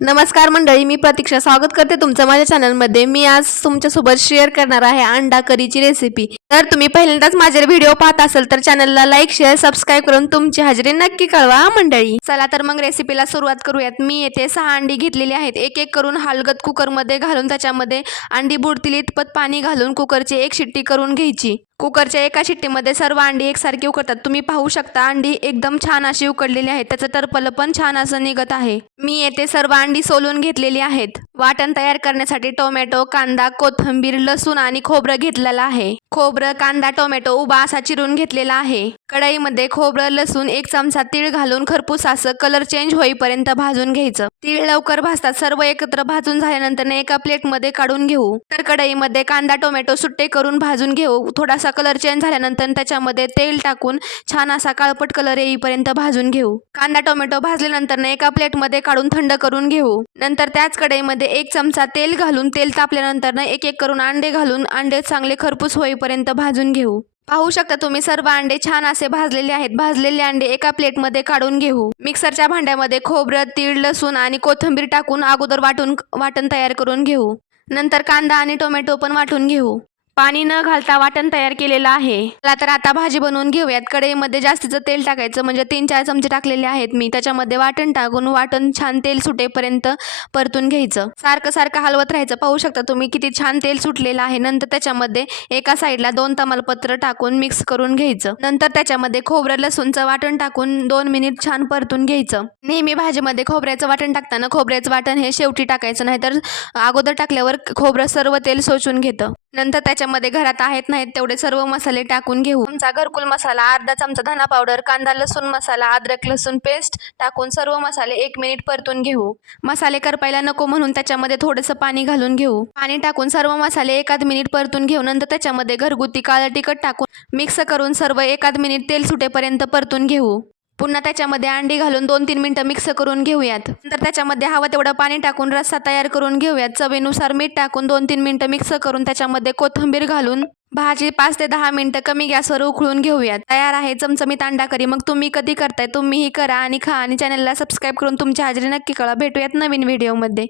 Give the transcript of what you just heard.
नमस्कार मंडळी, मी प्रतीक्षा स्वागत करते तुमचं माझ्या चॅनलमध्ये। मी आज तुमच्यासोबत शेअर करणार आहे अंडा करीची रेसिपी। तर तुम्ही पहिल्यांदाच माझे व्हिडिओ पाहत असाल तर चॅनलला लाईक शेअर सबस्क्राईब करून तुमची हजेरी नक्की कळवा मंडळी। चला तर मग रेसिपीला सुरुवात करूयात। मी येथे 6 अंडी घेतलेली आहेत। एक एक करून हलगत कुकरमध्ये घालून त्याच्यामध्ये अंडी बुडतील इतपत पाणी घालून कुकरची एक शिट्टी करून घ्यायची। कुकरच्या एका शिट्टीमध्ये सर्व अंडी एकसारखी उकडतात। तुम्ही पाहू शकता अंडी एकदम छान अशी उकडलेली आहेत। त्याचं टरफल पण छान असं निघत आहे। मी येथे सर्व अंडी सोलून घेतलेली आहेत। वाटण तयार करण्यासाठी टोमॅटो, कांदा, कोथिंबीर, लसूण आणि खोबरं घेतलेलं आहे। खोबरं, कांदा, टोमॅटो उभा असा चिरून घेतलेला आहे। कढईमध्ये खोबरं, लसूण, 1 चमचा तीळ घालून खरपूस असं कलर चेंज होईपर्यंत भाजून घ्यायचं। तीळ लवकर भाजतात। सर्व एकत्र भाजून झाल्यानंतर एका प्लेटमध्ये काढून घेऊ। तर कढईमध्ये कांदा, टोमॅटो सुट्टे करून भाजून घेऊ। थोडासा कलर चेंज झाल्यानंतर त्याच्यामध्ये तेल टाकून छान असा काळपट कलर येईपर्यंत भाजून घेऊ। कांदा, टोमॅटो भाजल्यानंतर एका प्लेटमध्ये काढून थंड करून घेऊ। नंतर त्याच कढईमध्ये 1 चमचा तेल घालून तेल तापल्यानंतर एक एक करून अंडे घालून अंडे चांगले खरपूस होईपर्यंत भाजून घेऊ। पाहू शकता तुम्ही सर्व अंडे छान असे भाजलेले आहेत। भाजलेले अंडे एका प्लेटमध्ये काढून घेऊ। मिक्सरच्या भांड्यामध्ये खोबरं, तीळ, लसूण आणि कोथिंबीर टाकून अगोदर वाटण तयार करून घेऊ। नंतर कांदा आणि टोमॅटो पण वाटून घेऊ। पाणी न घालता वाटण तयार केलेलं आहे। चला तर आता भाजी बनवून घेऊयात। कढईमध्ये जास्तीचं तेल टाकायचं, म्हणजे 3-4 चमचे टाकलेले आहेत मी। त्याच्यामध्ये वाटण टाकून वाटण छान तेल सुटेपर्यंत परतून घ्यायचं। सारखं सारखं हलवत राहायचं। पाहू शकता तुम्ही किती छान तेल सुटलेलं आहे। नंतर त्याच्यामध्ये एका साईडला 2 तमालपत्र टाकून मिक्स करून घ्यायचं। नंतर त्याच्यामध्ये खोबरं, लसूणचं वाटण टाकून 2 मिनिट छान परतून घ्यायचं। नेहमी भाजीमध्ये खोबऱ्याचं वाटण टाकताना खोबऱ्याचं वाटण हे शेवटी टाकायचं, नाहीतर अगोदर टाकल्यावर खोबरं सर्व तेल शोषून घेतं। नंतर त्याच्यामध्ये घरात आहेत नाहीत तेवढे सर्व मसाले टाकून घेऊ। चमचा घरकुल मसाला, अर्धा चमचा धना पावडर, कांदा लसूण मसाला, अद्रक लसूण पेस्ट टाकून सर्व मसाले 1 मिनिट परतून घेऊ। मसाले करपायला नको म्हणून त्याच्यामध्ये थोडंसं पाणी घालून घेऊ। पाणी टाकून सर्व मसाले 1 मिनिट परतून घेऊ। नंतर त्याच्यामध्ये घरगुती काळं तिखट टाकून मिक्स करून सर्व 1 मिनिट तेल सुटेपर्यंत परतून घेऊ। पुन्हा त्याच्यामध्ये अंडी घालून 2-3 मिनिटं मिक्स करून घेऊयात। नंतर त्याच्यामध्ये हवं तेवढं पाणी टाकून रस्सा तयार करून घेऊयात। चवीनुसार मीठ टाकून 2-3 मिनिटं मिक्स करून त्याच्यामध्ये कोथिंबीर घालून भाजी 5 ते 10 मिनिटं कमी गॅसवर उकळून घेऊयात। तयार आहे चमचमीत अंडा करी। मग तुम्ही कधी करताय तुम्हीही करा आणि खा आणि चॅनलला सबस्क्राईब करून तुमची हाजरी नक्की कळवा। भेटूयात नवीन व्हिडिओमध्ये।